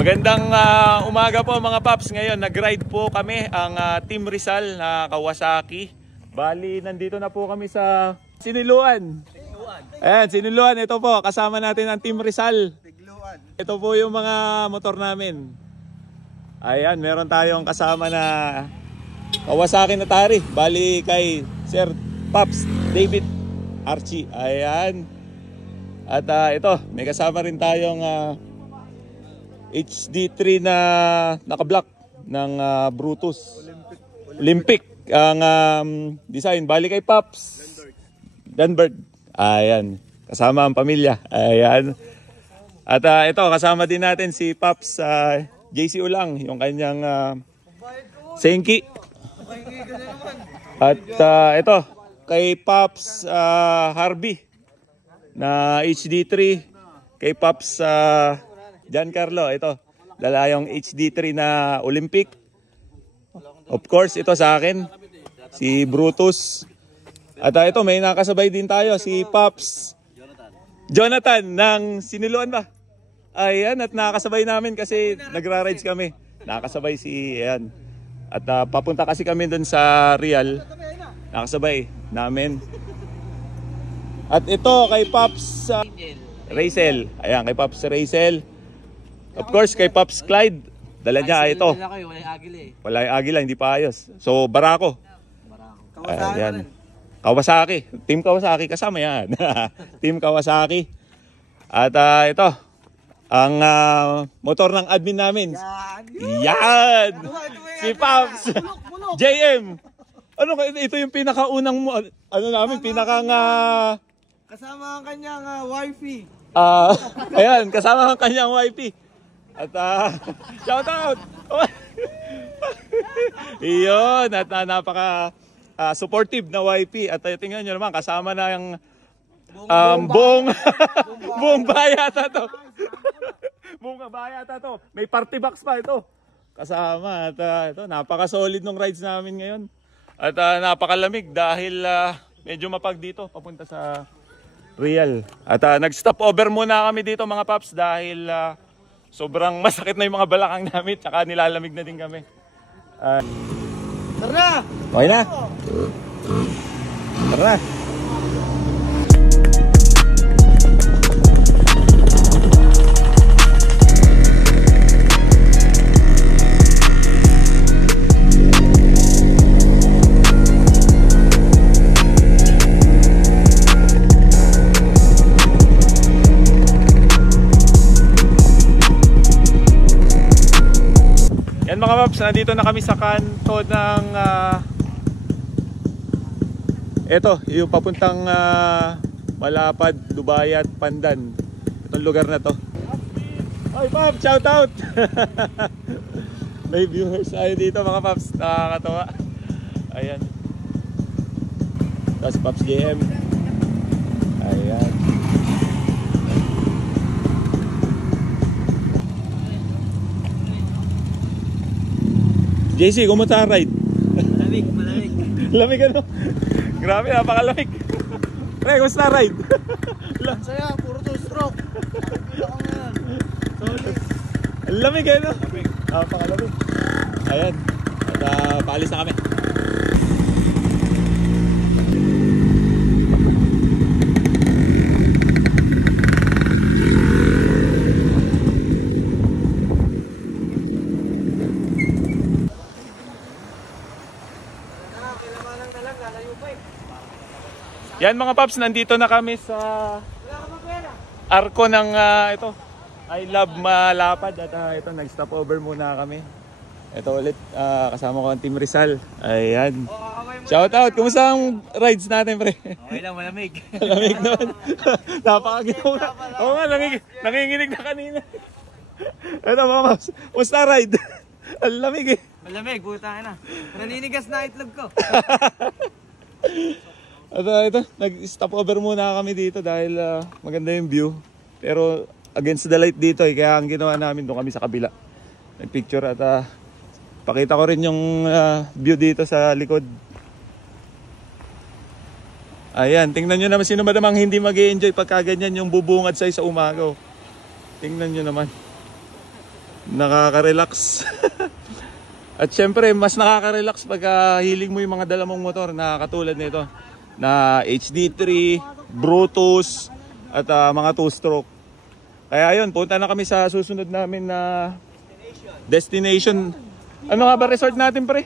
Magandang umaga po mga paps. Ngayon nag-ride po kami ang Team Rizal na Kawasaki. Bali nandito na po kami sa Siniluan. Ayan, Siniluan. Ito po, kasama natin ang Team Rizal. Ito po yung mga motor namin. Ayan, meron tayong kasama na Kawasaki na Tari. Bali kay Sir Paps David Archie. Ayan. At ito, may kasama rin tayong HD3 na naka-block ng Brutus Olympic ang design. Bali kay Pops Dunberg. Ayan, kasama ang pamilya. Ayan. At ito, kasama din natin si Pops JC Ulang, yung kanyang Senki. At ito, kay Pops Harvey na HD3. Kay Pops Giancarlo, ito, dalayong HD3 na Olympic. Of course, ito sa akin, si Brutus. At ito, may nakasabay din tayo, si Pops Jonathan ng Siniluan ba? Ayan, at nakasabay namin kasi nagra-rides kami. Nakasabay si, ayan. At papunta kasi kami dun sa Real. Nakasabay namin. At ito, kay Pops Racel. Ayan, kay Pops Racel. Of course, kay Pops Clyde, dala niya ito. Wala yung agila, hindi pa ayos. So, Barako. Ayan. Kawasaki. Team Kawasaki, kasama yan. Team Kawasaki. At ito, ang motor ng admin namin. Yan! Si Pops JM. Ano, ito yung pinakaunang, ano namin, pinakang... kasama ang kanyang wifey. Ayan, kasama ang kanyang wifey. At shout out. Iyon, at napaka supportive na wifey. At tingnan nyo naman, kasama na yung buong bayata to. Buong bayata to. May party box pa ito. Kasama. At ito, napaka solid ng rides namin ngayon. At napakalamig dahil medyo mapag dito papunta sa Real. At nag-stop over muna kami dito mga paps dahil sobrang masakit na yung mga balakang namin, tsaka nilalamig na din kami. Tara na! Okay na? Tara na! Yan mga paps, nandito na kami sa kanto ng eto, yung papuntang Malapad, Lubayat, Pandan. Itong lugar na to. Oy paps, shout out! May viewers tayo dito mga paps, nakakatawa. Ayan. Tapos Pops JM. Ayan. JC, kumusta ang ride? Malamig, malamig. Lamig ano? Grabe, napakalamig. Pre, kumusta ang ride? Saya, puro 2-stroke. Ang lamig ano? Napakalamig. Ayan. At paalis na kami. Yan mga paps, nandito na kami sa arko ng ito, I Love Malapad. At ito, nag-stop over muna kami. Ito ulit, kasama ko ang Team Rizal. Ayan. Shout out, kumusta ang rides natin pre? Okay lang, malamig. Malamig naman. Napakaginaw na. Oo nga, nanginginig na kanina. Ito mga paps, kumusta ride? Ang lamig eh. Malamig, putang ina. Naninigas na itlog ko. At ito, nag-stop over muna kami dito dahil maganda yung view. Pero against the light dito eh, kaya ang ginawa namin doon kami sa kabila. Nag-picture at pakita ko rin yung view dito sa likod. Ayan, tingnan nyo naman, sino ba namang hindi mag-i-enjoy pagka ganyan yung bubungad sa umaga. Tingnan nyo naman. Nakaka-relax. At syempre, mas nakaka-relax pag hiling mo yung mga dala mong motor na katulad nito na HD3, Brutus at mga 2-stroke. Kaya ayun, punta na kami sa susunod namin na destination. Ano nga ba resort natin, pre?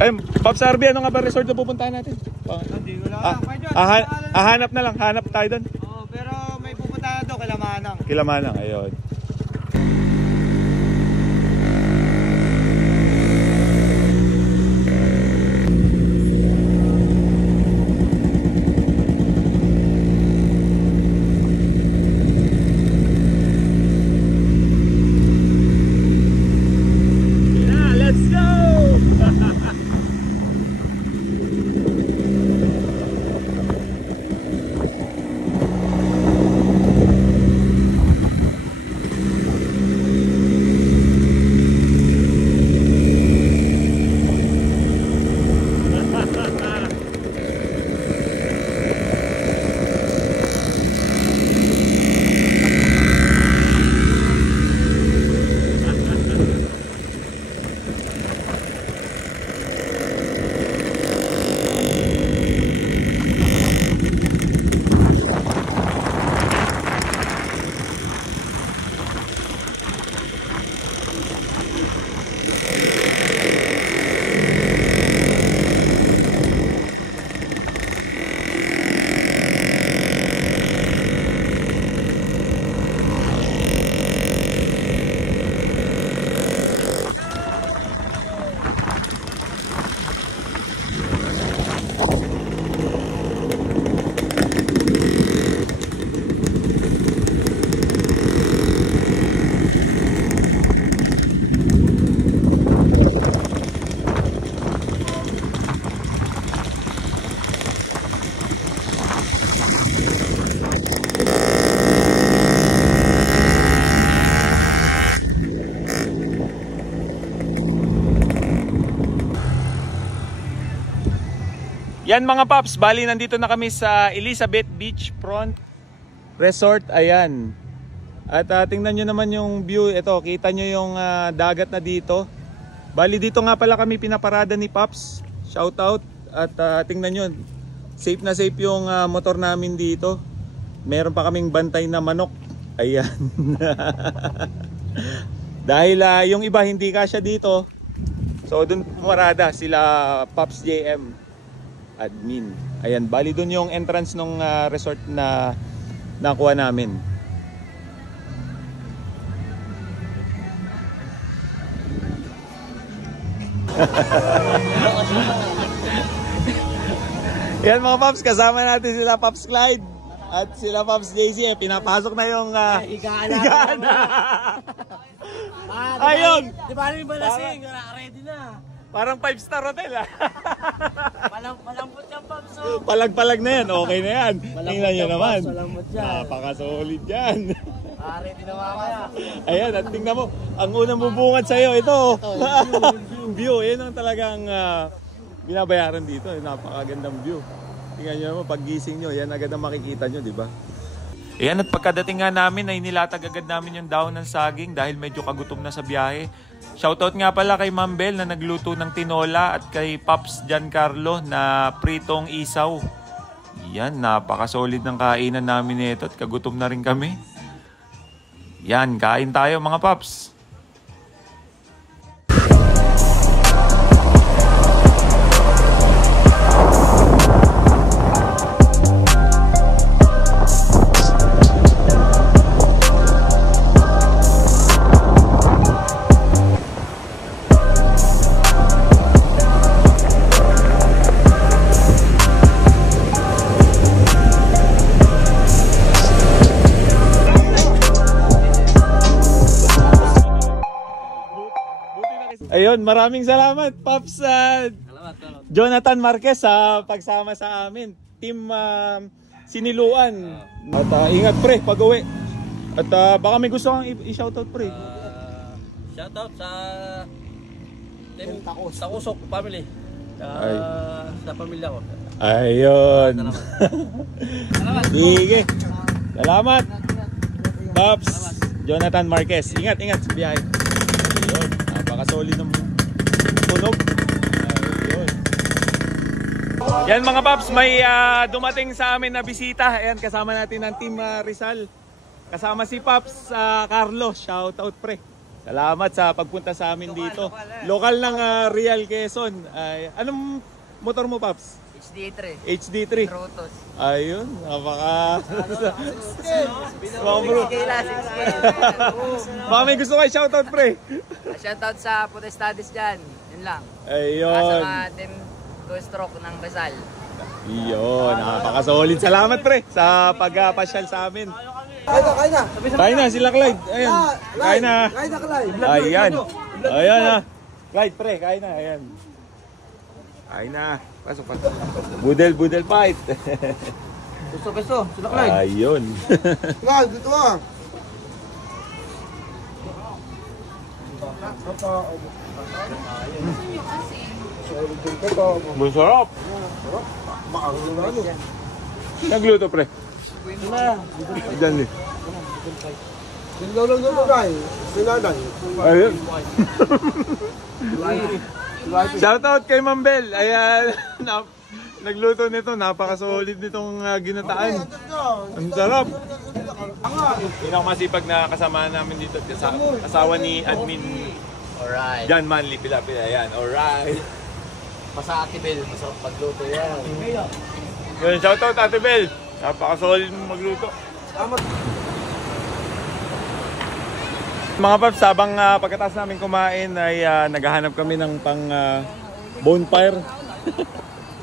Ay, Pops RB, ano nga ba resort na pupuntahan natin? Hindi ko lang. Hanap na lang, hanap tayo doon. Oo, pero may pupunta na doon, Kilamanang. Kilamanang, ayun. Yan mga Pops, bali nandito na kami sa Elizabeth Beach Front Resort, ayan. At tingnan nyo naman yung view, ito, kita nyo yung dagat na dito. Bali dito nga pala kami pinaparada ni Pops, shout out. At tingnan nyo, safe na safe yung motor namin dito. Meron pa kaming bantay na manok, ayan. Dahil yung iba hindi kasya dito, so dun pumarada sila Pops JM admin. Ayan, bali dun yung entrance ng resort na nakuha namin. Yan mga Pops, kasama natin sila Pops Clyde at sila Pops JC. Pinapasok na yung higaan. Ayun! Di ba rin ba lasing? Ready na. Parang 5-star hotel Malambot yan, Pops. Palag-palag na yan, okay na yan. Tingnan nyo naman. Malambot yan. Napaka-solid yan. Ready na mamaya. Ayan, at tingnan mo, ang unang bubungad sa'yo, ito. View, yun ang talagang binabayaran dito. Napakagandang view. Tingnan nyo naman, pag-gising nyo, yan agad ang makikita nyo, di ba? Ayan, at pagkadating nga namin ay nilatag agad namin yung dahon ng saging dahil medyo kagutom na sa biyahe. Shoutout nga pala kay Ma'am Bel na nagluto ng tinola at kay Pops Giancarlo na pritong isaw. Yan, napaka-solid ng kainan namin nito at kagutom na rin kami. Yan, kain tayo mga Pops. Ayun, maraming salamat Pops Jonathan Marquez sa pagsama sa amin. Team Siniluan. At ingat pre pag uwi. At baka may gusto kang i-shoutout pre. Shoutout sa Team Takusok family. Sa pamilya ko. Ayun. Salamat. Sige. Salamat. Pops. Jonathan Marquez. Ingat, ingat sa biyahe. Ayun, napaka-solid ng tunog. Ayun. Yan mga paps, may dumating sa amin na bisita. Ayan, kasama natin ang Team Rizal. Kasama si Paps Carlo. Shout out pre. Salamat sa pagpunta sa amin dito. Lokal ng Real Quezon. Anong motor mo, Paps? HD3. HD3. Rotos. Ayun, napaka... Baka may gusto kayo shoutout, pre. Shoutout sa Puta Studies dyan. Yun lang. Ayun. Sa mga team two-stroke ng Rizal. Yun, napaka-solid. Salamat, pre, sa pagpasyal sa amin. Kain na. Kain na, sila Clyde. Ayun. Kain na. Kain na, Clyde. Ayan. Ayan na. Clyde, pre, kain na. Ayan. Kain na. Pasok, pasok. Budel fight. Peso. Sila Clyde. Ayun. Clyde, dito ka. Masarap. Nagluto, pre. Diyan eh. Sinulong guys. Sinanay. Ayun. Shoutout kay Ma'am Bel. Ayan. Nagluto nito. Napaka-solid nitong ginataan. Ang sarap. Pinakamasipag na kasama namin dito. Asawa ni admin Alright. John Manley Pila-Pila. Ayan. Alright. Masa Ate Bel, masarap magluto yan. Yun, shoutout Ate Bel. Napaka-solid mong magluto. Mga paps, habang pagkatapos namin kumain ay naghahanap kami ng pang bonfire.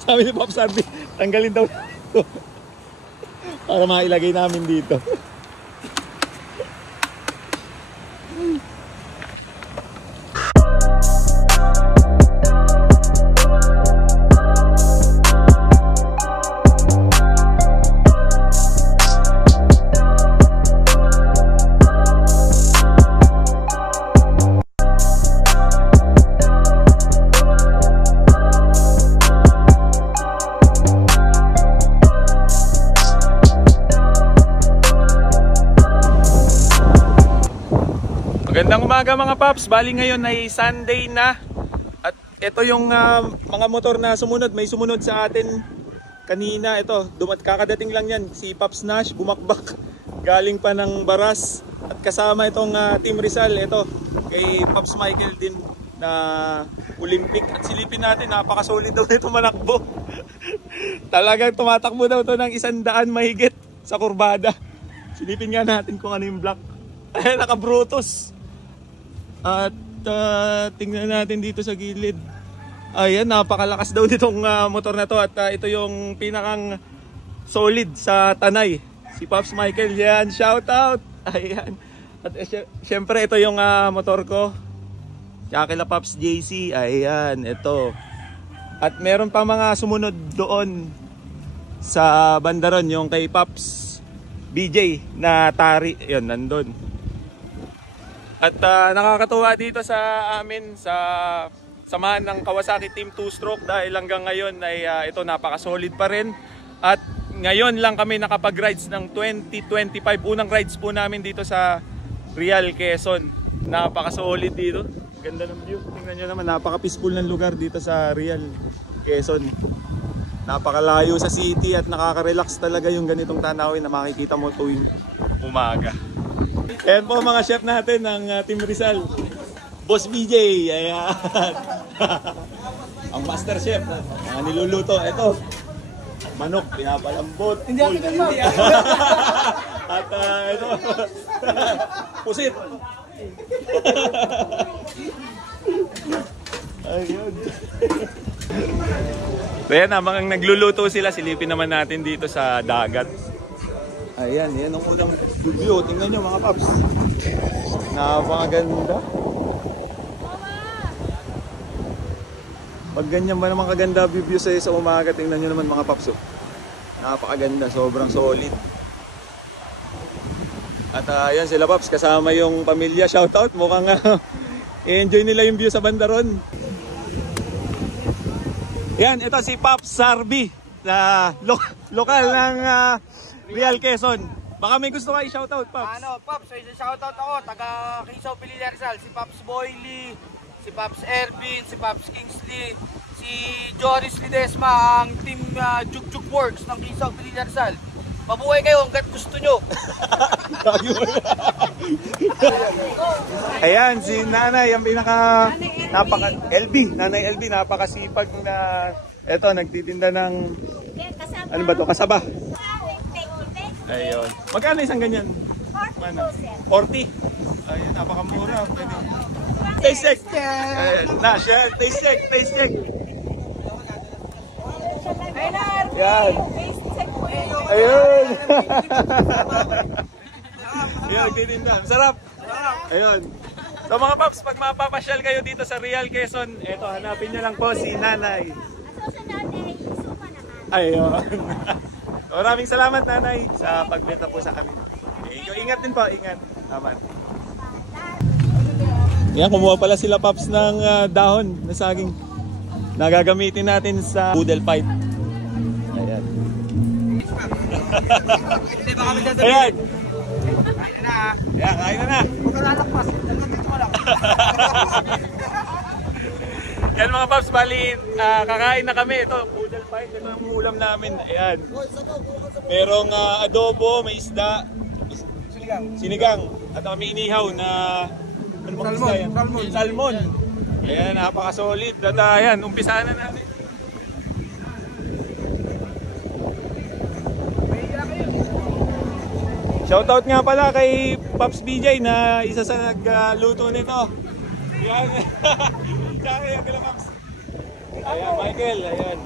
Sabi ni Pops Arby, tanggalin daw ito para mailagay namin dito. Magandang umaga mga paps, bali ngayon ay Sunday na. At ito yung mga motor na sumunod, may sumunod sa atin kanina. Ito, kakadating lang yan, si Paps Nash, bumakbak galing pa ng Baras. At kasama itong Team Rizal, ito, kay Paps Michael din na Olympic. At silipin natin, napakasolid daw nito manakbo. Talagang tumatakbo daw ito ng 100 mahigit sa kurbada. Silipin nga natin kung ano yung block. Ay, naka-Brutus. At tingnan natin dito sa gilid. Ayan, napakalakas daw nitong motor na to. At ito yung pinakang solid sa Tanay. Si Pops Michael yan. Shout out! Ayan. At syempre ito yung motor ko. Tsaka kila Pops JC. Ayan, ito. At meron pa mga sumunod doon sa bandaron. Yung kay Pops BJ na Tari. Yun, nandun. At nakakatuwa dito sa amin sa samahan ng Kawasaki Team 2-Stroke dahil hanggang ngayon ay ito napaka-solid pa rin. At ngayon lang kami nakapag-rides ng 2025. Unang rides po namin dito sa Real Quezon. Napaka-solid dito. Ganda ng view. Tingnan nyo naman, napaka-peaceful ng lugar dito sa Real Quezon. Napakalayo sa city at nakaka-relax talaga yung ganitong tanawin na makikita mo tuwing umaga. Ayan po mga chef natin ng Team Rizal. Boss BJ, ayan. Ang master chef, ang niluluto. Ito, manok, pinapalambot. Hindi ako hindi. At ito, pusit. Ayun. Ayan, habang nagluluto sila, silipin naman natin dito sa dagat. Ayan, yan ang unang view. Tingnan nyo mga paps. Napakaganda. Pag ganyan ba naman kaganda view sa umaga, tingnan nyo naman mga paps. Oh. Napakaganda, sobrang solid. At ayan sila paps, kasama yung pamilya. Shoutout, mukhang enjoy nila yung view sa bandaron. Yan, ito si Paps Arby, lokal ng Real Quezon. Baka may gusto ka i-shoutout, Pops. Pops, shoutout ako, taga Kisaw, Pililla, Rizal. Si Pops Boyly, si Pops Ervin, si Pops Kingsley, si Joris Lidesma, ang team Jugjug Works ng Kisaw, Pililla, Rizal. Mabuhay kayo hanggat gusto nyo. Ayan, si Nanay, ang Nanay LB, napakasipag na, eto, nagtitinda ng, ano ba to, kasaba. Ayun. Magkano isang ganyan? 40. Ayun, napakamura. Pwede. Taste check! Taste check! Yan. Ayun. Ayun, titinda. Sarap. Ayun. So mga Pops, pag mapapasyal kayo dito sa Real Quezon, eto, hanapin nyo lang po si Nanay. Ayun. Maraming salamat, Nanay, sa pagbenta po sa amin. Ingat din po, ingat. Tama. Yan, kumuha pala sila, Pops, ng dahon na saging na gagamitin natin sa poodle fight. Ayan. Ayan. Ayan, kain na. Yan mga Pops, bali, kakain na kami. Ito, poodle fight. Ito ang ulam namin. Ayan. Merong adobo, may isda, sinigang. At kami inihaw na salmon. Ayan, napaka-solid. At ayan, umpisahan na natin. Shoutout nga pala kay Pops BJ na isa sa nagluto nito. Ayan. Ayan, ayan, Michael, ayan.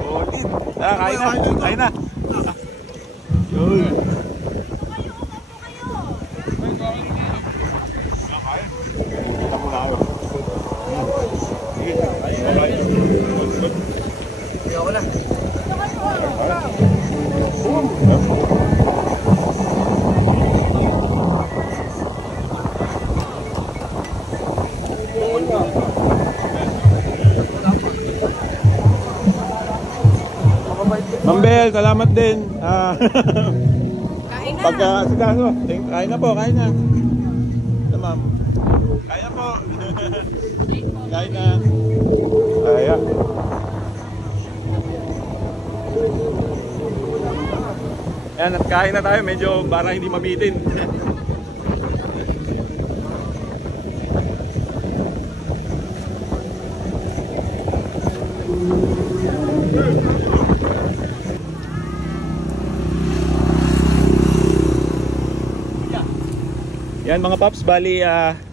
Solid. Kain na. Yun. Kita mo na ako. Ayaw ko na. Mambel, salamat din. Pagka-asikaso, kain na po, kain na. Ma'am. Kain na po. Kain na. Ayan. Ayan, at kain na tayo. Medyo para hindi mabitin. Yan mga Pops, bali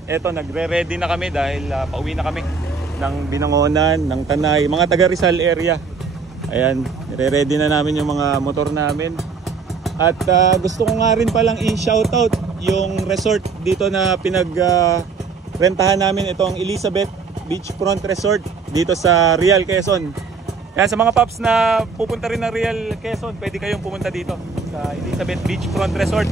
eto, nagre-ready na kami dahil pauwi na kami ng Binangonan, ng Tanay, mga taga Rizal area. Ayan, nire-ready na namin yung mga motor namin. At gusto ko nga rin palang i-shoutout yung resort dito na pinag-rentahan namin, itong Elizabeth Beachfront Resort dito sa Real Quezon. Yan, sa mga Pops na pupunta rin ng Real Quezon, pwede kayong pumunta dito sa Elizabeth Beachfront Resort.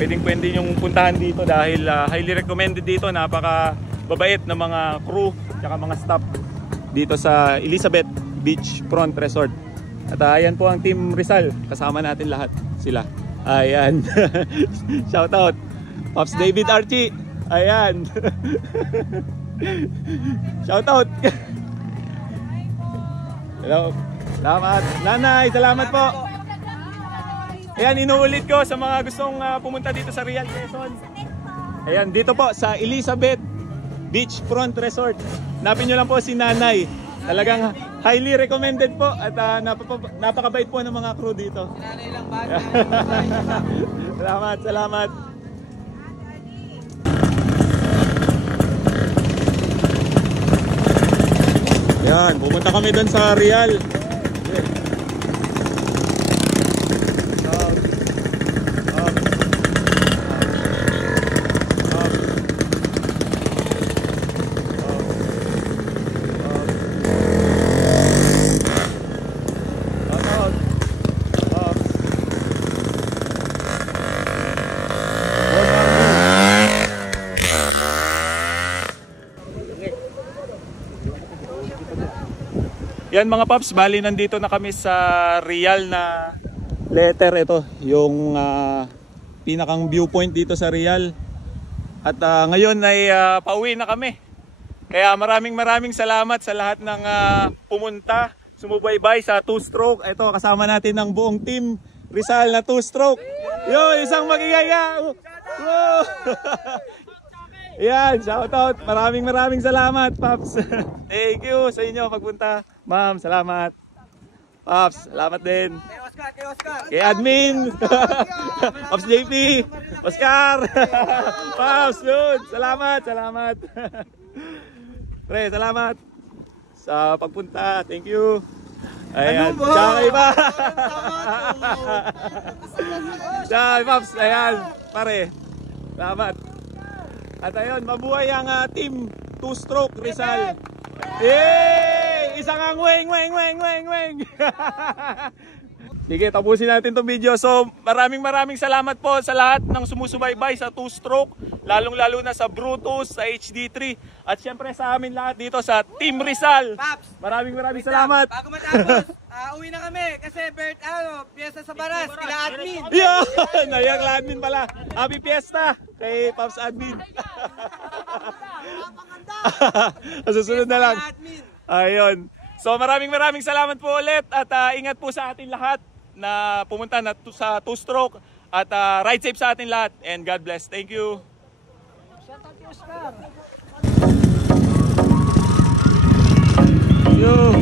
Pwede yung puntahan dito dahil highly recommended dito. Napaka babait na mga crew at mga staff dito sa Elizabeth Beachfront Resort. At ayan po ang Team Rizal, kasama natin lahat sila. Ayan. Shout out Pops David Archie. Ayan. Shout out. Hello. Salamat Nanay, salamat po. Ayan, inuulit ko sa mga gustong pumunta dito sa Real Quezon. Ayan, dito po sa Elizabeth Beachfront Resort. Napin nyo lang po si Nanay. Talagang highly recommended po at napakabait po ng mga crew dito. Si Nanay lang ba? Salamat. Ayan, pumunta kami doon sa Real. Yan mga Pops, bali nandito na kami sa Real na letter. Ito yung pinakang viewpoint dito sa Real. At ngayon ay pauwi na kami. Kaya maraming salamat sa lahat ng pumunta, sumubaybay sa 2-stroke. Ito, kasama natin ang buong team Rizal na 2-stroke. Yo, isang magigaya. Wow. Yan, shoutout. Maraming salamat, Paps. Thank you sa inyo pagpunta. Ma'am, salamat. Paps, salamat din. Kay Oscar. Kay admin. Paps JP. Oscar. Paps, yun. Salamat. Pre, salamat sa pagpunta. Thank you. Ayan. Tsaka iba. Tsaka, Paps. Ayan. Pare. Salamat. At ayun, mabuhay ang team 2-stroke Rizal. Yay! Isang ang weng. Sige, tapusin natin tong video. So, maraming salamat po sa lahat ng sumusubaybay sa 2-stroke, lalong-lalo na sa Brutus, sa HD3, at syempre sa amin lahat dito sa Team Rizal. Paps, Maraming salamat. bago matapos, uwi na kami kasi piyesta sa Baras, kila admin. Yan! Ayan, admin pala. Happy Fiesta kay Paps Admin. Susunod na lang. Ayun. So maraming salamat po ulit at ingat po sa atin lahat na pumunta na sa 2-stroke at ride safe sa atin lahat and God bless. Thank you. Yo.